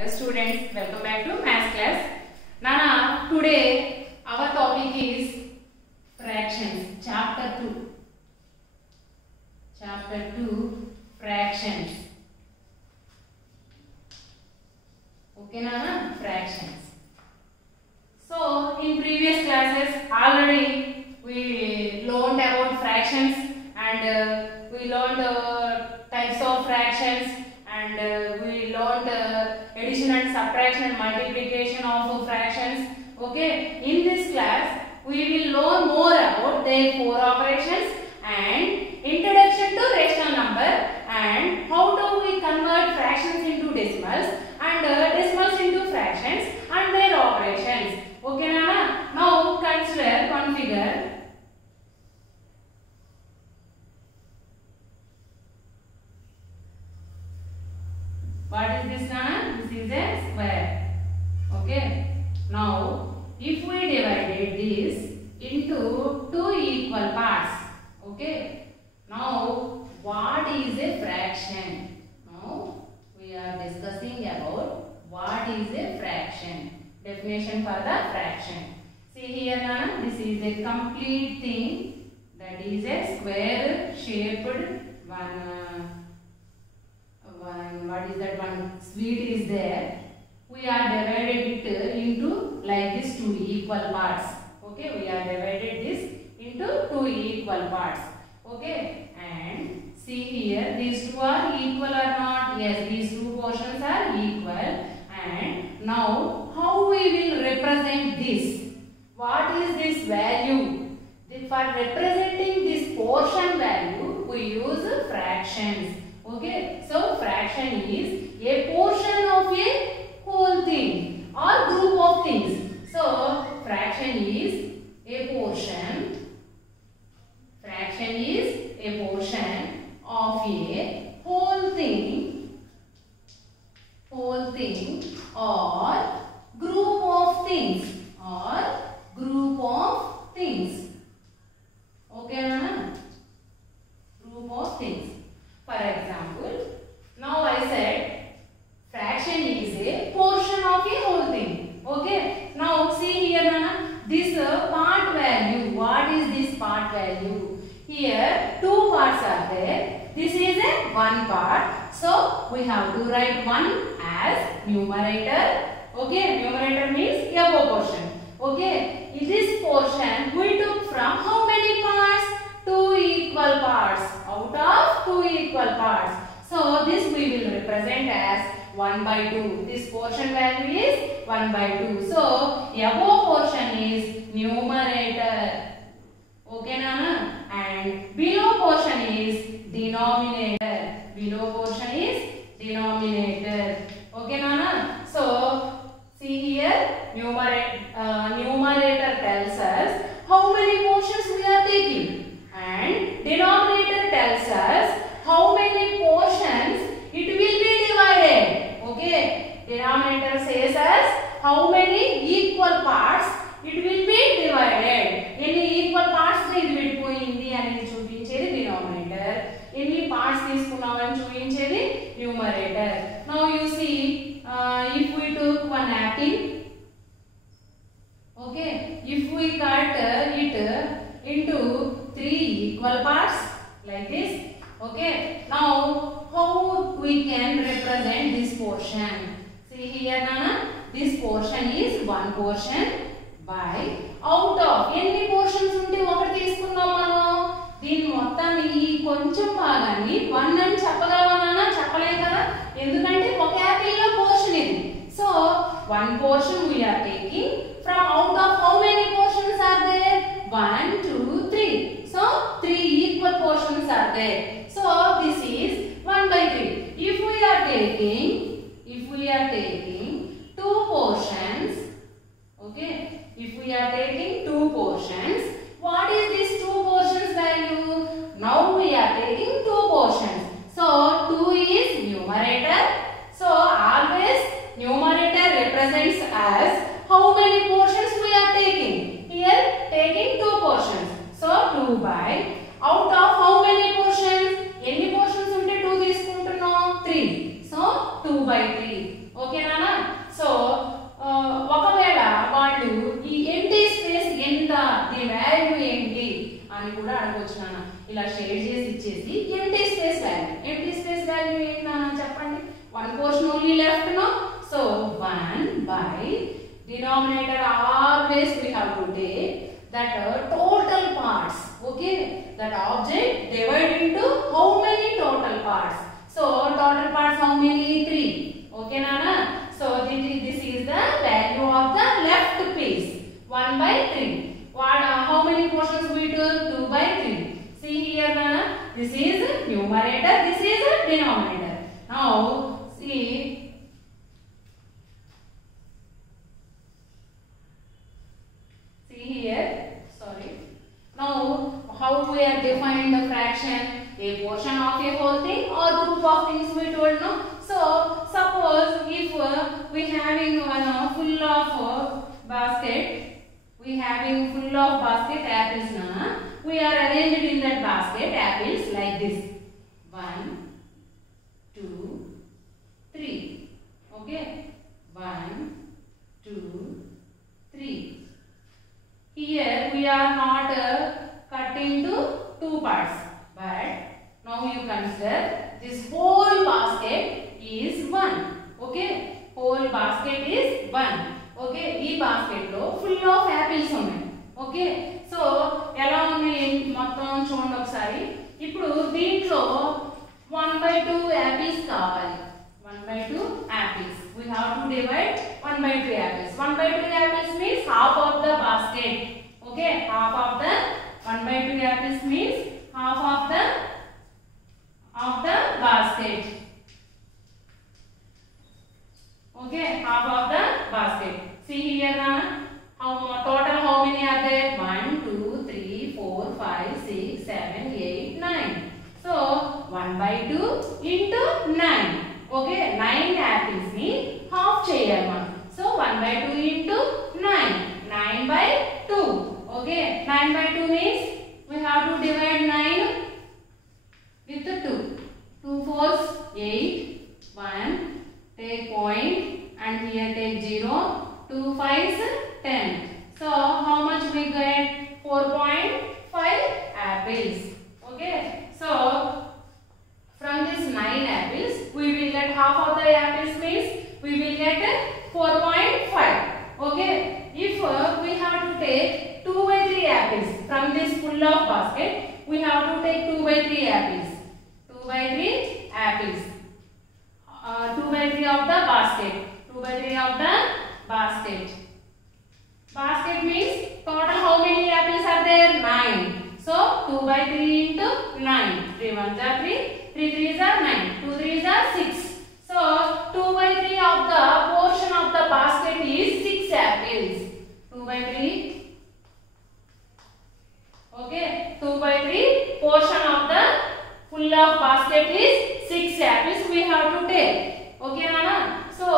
Hello students, welcome back to math class. Nana, today our topic is fractions, chapter 2. Chapter 2, fractions. Okay Nana, fractions. So in previous classes already we learned about fractions and we learned types of fractions and we learned addition and subtraction and multiplication of fractions. Okay, in this class we will learn more about their four operations and introduction to rational number and how do we convert fractions into decimals and decimals into fractions and their operations. Okay Nana, now consider one figure. What is this Nana? This is a square. Okay. Now, if we divided this into two equal parts. Okay. Now, what is a fraction? Now, we are discussing about what is a fraction. Definition for the fraction. See here Nana, this is a complete thing, that is a square shaped one sweet is there. We are divided it into like this two equal parts. Okay, we are divided this into two equal parts. Okay, and see here, these two are equal or not? Yes, these two portions are equal. And now how we will represent this? What is this value? For representing this portion value, we use fractions. Okay, so fraction is a portion of a whole thing or group of things. So fraction is a portion. Fraction is a portion of a whole thing or group of things Okay Nana? Group of things. For example, now I said fraction is a portion of a whole thing. Okay. Now see here Nana, this part value. What is this part value? Here two parts are there. This is a one part. So we have to write one as numerator. Okay. Numerator means above portion. Okay. In this portion we took from how many parts? Two equal parts. Out of two equal parts. So this we will represent as 1 by 2. This portion value is 1 by 2. So above portion is numerator. Okay Nana? And below portion is denominator. Below portion is denominator. Okay Nana? So see here, numerator tells us how many portions we are taking. And denominator tells us how many portions it will be divided. Okay, denominator says us how many equal parts it will be divided. Any equal parts ఇది పెట్టిపోయింది అనేది చూపించేది denominator. Any parts తీసుకున్నామని చూపించేది numerator. Now you see, if we took one apple, okay, if we cut it into three equal parts like this. Okay, now how we can represent this portion? See here Nana, this portion is one portion by out of ఎన్ని portions ఉంటే ఒకటి తీసుకున్నాం మనం. దీని మొత్తాన్ని ఈ కొంచెం భాగాన్ని 1 అని చెప్పగలమన్నా? చెప్పలేం కదా, ఎందుకంటే ఒక యాపిల్ లో పోర్షన్ ఇది. So one portion we are taking from out of how many portions are there? 1, 2, 3. So 3 equal portions are there. So this is 1 by 3. If we are taking two portions, okay, if we are taking two portions, what is this two portions value? Now we are taking two portions. So 2 is numerator. So always numerator represents as how many portions we are taking. Here taking two portions. So 2 by out of how many portions? Any portions unte 2 తీసుకుంటున్నాం? 3. So 2 by 3. Okay Nana? left, no? So 1 by denominator always we have to take that total parts. Okay, that object divided into how many total parts? So total parts how many? 3. Okay, Nana. So this is the value of the left piece. 1 by 3. What? How many portions we took? 2 by 3. See here, Nana. This is numerator. This is denominator. Now see. Here, sorry. Now, how we are defining the fraction? A portion of a whole thing or group of things we told, no? So, suppose if we having one full of basket, we having full of basket apples, na? We are arranged in that basket apples like this. 1, 2, 3. Okay. 1, 2, 3. Here we are not cut into 2 parts, but now you consider this whole basket is 1. Okay, whole basket is 1. Okay, ee basket lo full of apples ఉన్నాయి. Okay, so ఎలా ఉన్నాయి మొత్తం చూడండి ఒకసారి. ఇప్పుడు దీంట్లో 1/2 apples కావాలి. 1/2 apples. We have to divide 1/2 apples. 1/2 apples means half of the basket. Okay, half of the 1/2 apples means half of the basket. Okay, half of the basket. See here, na? Total how many are there? 1, 2, 3, 4, 5, 6, 7, 8, 9. So 1/2 into 9. Okay, 9 apples ni half cheyali man. So 1/2 into 9. 9/2. Okay, 9/2 means we have to divide 9 with 2. 2 4s 8. 1 take point and here take 0. 2 5s 10. So how much we get? 4.5 apples. Okay, so from this 9 apples, we will get half of the apples means we will get 4.5. Okay, if we have to take 2/3 apples from this full of basket, we have to take 2/3 apples. 2/3 apples. 2/3 of the basket. 2/3 of the basket. Basket means total how many apples are there? 9. So 2/3 into 9. 3 1s are 3. 3 3s are 9. 2 3s are 6. So 2/3 of the portion of the basket is 6 apples. 2/3. Okay, 2/3 portion of the full of basket is 6 apples we have to take. Okay, Nana? So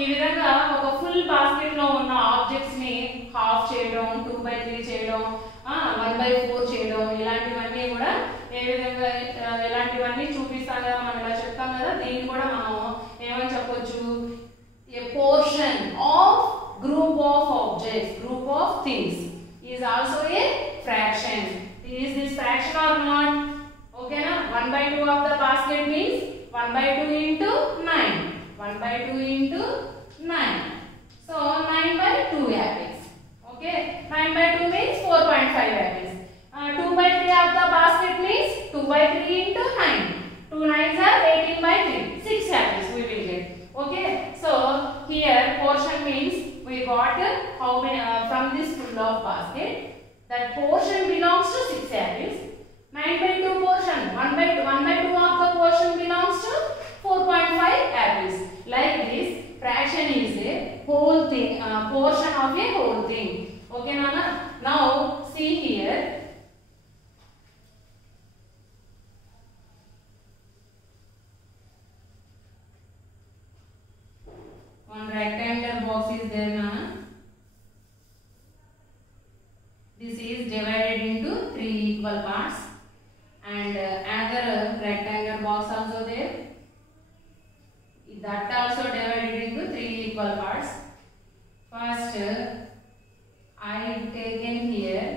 ఈ విధంగా ఒక full basket లో ఉన్న objects ని half చేయడం, 2/3 చేయడం, 1/4 చేయడం, ఇలాంటివన్నీ కూడా ఏ విధంగా ఇలాంటివన్నీ చూపిస్తాం కదా, మనం ఇలా చెప్తాం కదా. దీన్ని కూడా మనం ఏమని చెప్పొచ్చు? A portion of group of objects, group of things is also a fraction. Is this fraction or not? ఓకేనా? 1/2 of the basket means 1/2 into 9. 1/2 into 9. So 9/2 apples. Okay, 9/2 means 4.5 apples. 2/3 of the basket means 2/3 into 9. 2 9s are 18/3. 6 apples we will get. Okay, so here portion means we got how many from this full of basket. That portion belongs to 6 apples. 9/2 portion, 1/2 of the portion belongs to 4.5 apples. Like this, fraction is a whole thing, portion of a whole thing. Okay, Nana? Now see here. One rectangular box is there, Nana. This is divided into 3 equal parts, and another rectangular box also there. That also divided into 3 equal parts. First, I taken here.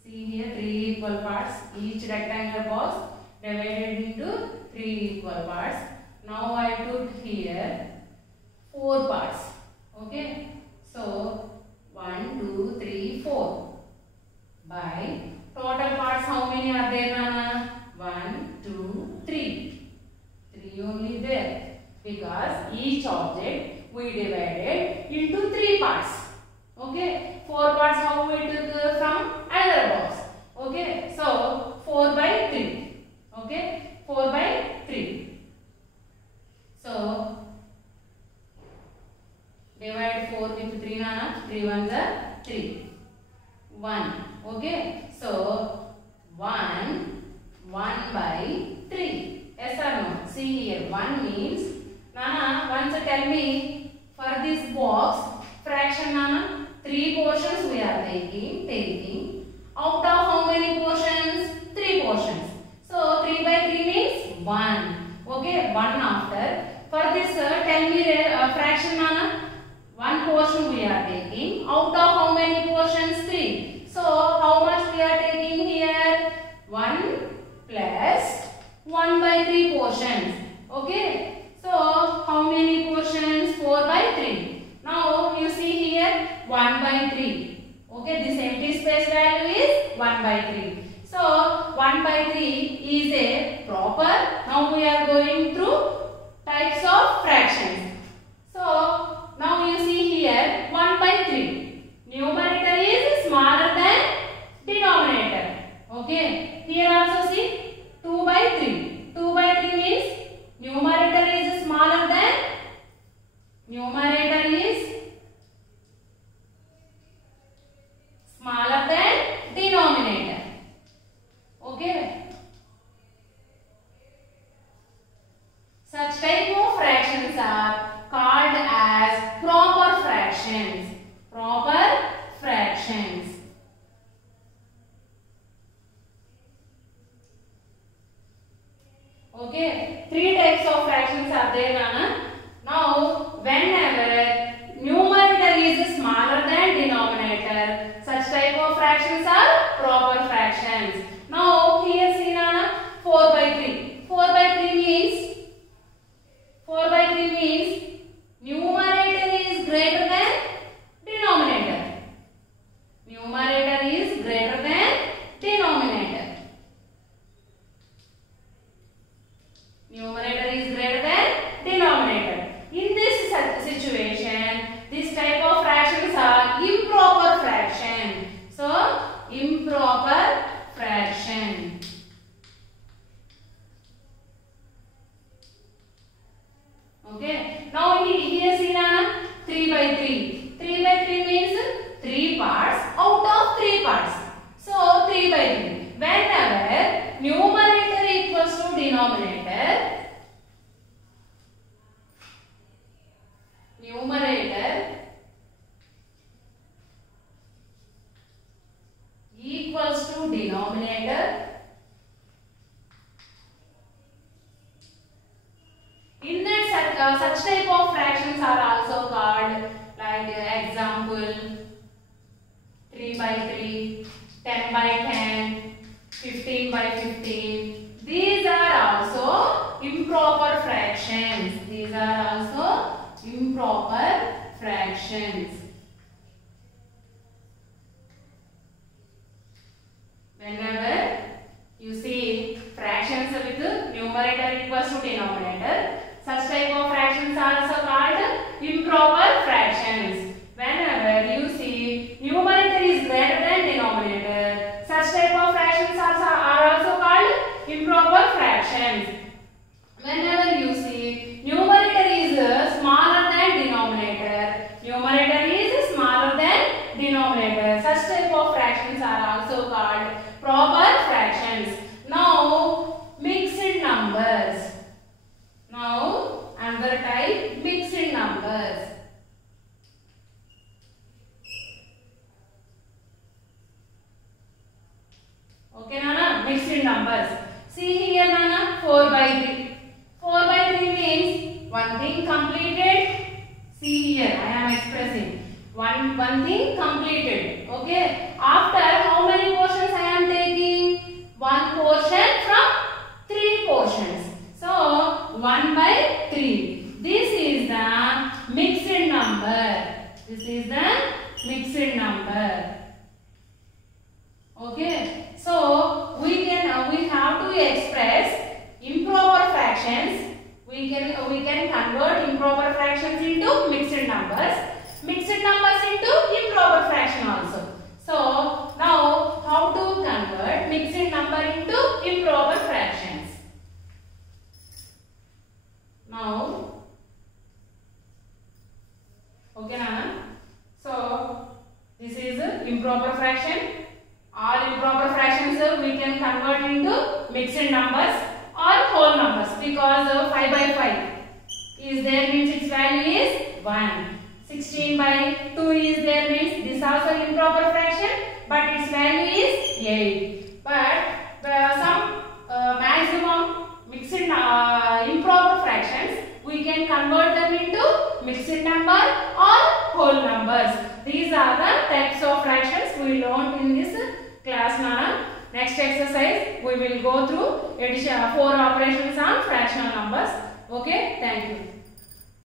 See here 3 equal parts. Each rectangular box divided into 3 equal parts. Now I put here 4 parts. Okay. So 1, 2, 3, 4. By total parts, how many are there, Nana? 1, 2, 3. 3 only there. Because each object we divided into 3 parts. Okay. 4 parts how we took from another box. Okay. So 4 by 3. Okay. 4 by 3. So divide 4 with 3, Nana. 3 ones are 3. 1. Okay. So 1 by 3. Yes or no? See here. 1 means, Nana, once tell me, for this box fraction, Nana, 3 portions we are taking. Out of how many portions? 3 portions. So 3 by 3 means 1. Okay, 1 after. For this, tell me fraction, Nana. 1 portion we are taking. Out of how many portions? 3. So how much we are taking here? 1 plus 1 by 3 portions. Okay. So how many portions? 4 by 3. Now you see here 1 by 3. Okay, this empty space value is 1 by 3. So 1 by 3 is a proper. Now we are going through types of fractions. So now you see here 1 by 3. Numerator is smaller than denominator. Okay. Here also see 2 by 3. 2 by 3 means numerator is smaller than denominator. Okay. Such type of fractions are called as proper fractions. Proper fractions. Okay. 3 types of fractions are there, Nana. Now, whenever numerator is smaller than denominator, such type of fractions are proper fractions. Now, here see, Nana, 4 by 3. 4 by 3 means numerator is greater than denominator. Numerator is greater than denominator. Numerator is greater than denominator. In this situation, this type of fractions are improper fraction. So, improper fraction. Okay. Now here see, Nana, 3 by 3. 3 by 3 means 3 parts out of 3 parts. So 3 by 3. Whenever numerator equals to denominator, in that such type of fractions are also called, like example 3 by 3, 10 by 10, 15 by 15. These are also improper fractions. These are also improper fractions. Whenever you see fractions with numerator equals to denominator, such type of fractions are also called improper fractions. Whenever you see numerator is greater than denominator, such type of fractions are also called improper fractions. Whenever you see numerator is smaller than denominator, such type of fractions are also called proper fractions. Now, mixed numbers. Now, another type, mixed numbers. Okay, Nana, mixed numbers. See here, Nana, 4 by 3. 4 by 3 means one thing completed. See here, I am expressing. One thing completed. Okay. After how many portions I am taking? 1 portion from 3 portions. So 1 by 3. This is the mixed This is the mixed number. Okay. So we have to express improper fractions. We can convert improper fractions into mixed numbers into improper fraction also. So now how to convert mixed number into improper fractions? Now, okay Nana? So this is improper fraction. All improper fractions we can convert into mixed numbers or whole numbers, because 5 by 5 is there means its value is 1. 16 by 2 is there means this also improper fraction, but its value is 8. But some maximum mixed improper fractions we can convert them into mixed number or whole numbers. These are the types of fractions we learned in this class, Nana. Next exercise we will go through 4 operations on fractional numbers. Okay, thank you.